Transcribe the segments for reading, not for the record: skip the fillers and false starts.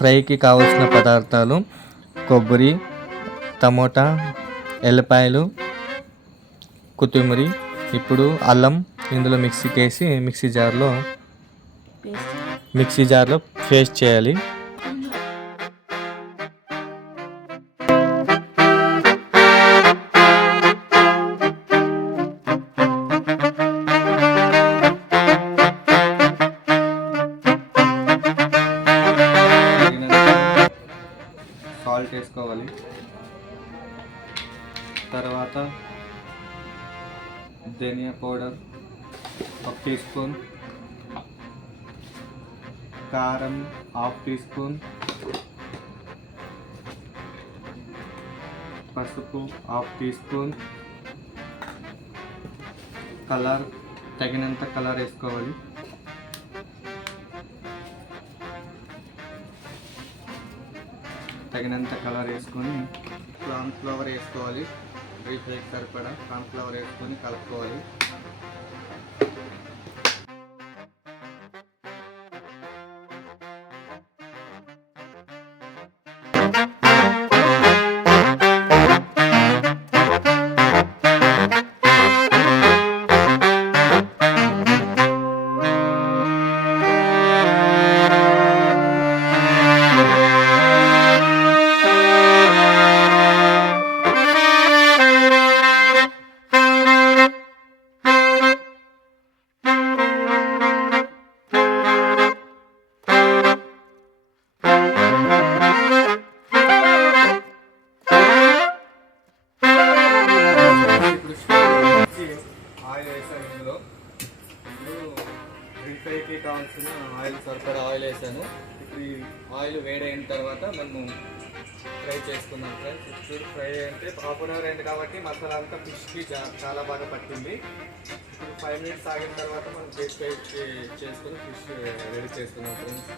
ఫ్రైకి కావలసిన పదార్థాలు కొబ్బరి, టమోటా, ఎల్లిపాయలు, కొత్తిమీర. ఇప్పుడు అల్లం ఇందులో మిక్సీకి వేసి మిక్సీ జార్లో పేస్ట్ చేయాలి. సాల్ట్ వేసుకోవాలి. తర్వాత ధనియా పౌడర్ 1 టీ స్పూన్, కారం 1/2 టీ స్పూన్, పసుపు 1/2 టీ స్పూన్, కలర్ తగినంత కలర్ వేసుకోవాలి. తగినంత కలర్ వేసుకొని కార్న్ఫ్లవర్ వేసుకోవాలి. డీప్ ఫ్రైకి సరిపడా కార్న్ఫ్లవర్ వేసుకొని కలుపుకోవాలి. ఆయిల్ వేసాను. ఇందులో డీప్ ఫ్రైకి కావాల్సిన ఆయిల్ సరిపడా ఆయిల్ వేసాను. ఇప్పుడు ఈ ఆయిల్ వేడైన తర్వాత మేము ఫ్రై చేసుకుందాం ఫ్రెండ్స్. ఇప్పుడు ఫ్రై అంటే 1/2 అవర్ అయింది కాబట్టి మసాలా అంతా ఫిష్కి చాలా బాగా పట్టింది. ఇప్పుడు 5 మినిట్స్ ఆగిన తర్వాత మనం డీప్ ఫ్రై చేసుకుని ఫిష్ రెడీ చేసుకుందాం ఫ్రెండ్స్.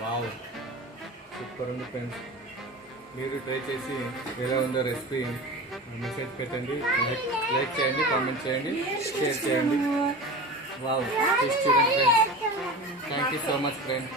వావ్, సూపర్ ఉంది ఫ్రెండ్స్. మీరు ట్రై చేసి ఎలా ఉందో రెసిపీ మెసేజ్ పెట్టండి, లైక్ చేయండి, కామెంట్ చేయండి, షేర్ చేయండి. వావ్, టేస్ట్ చూడండి friends. Thank you so much friends.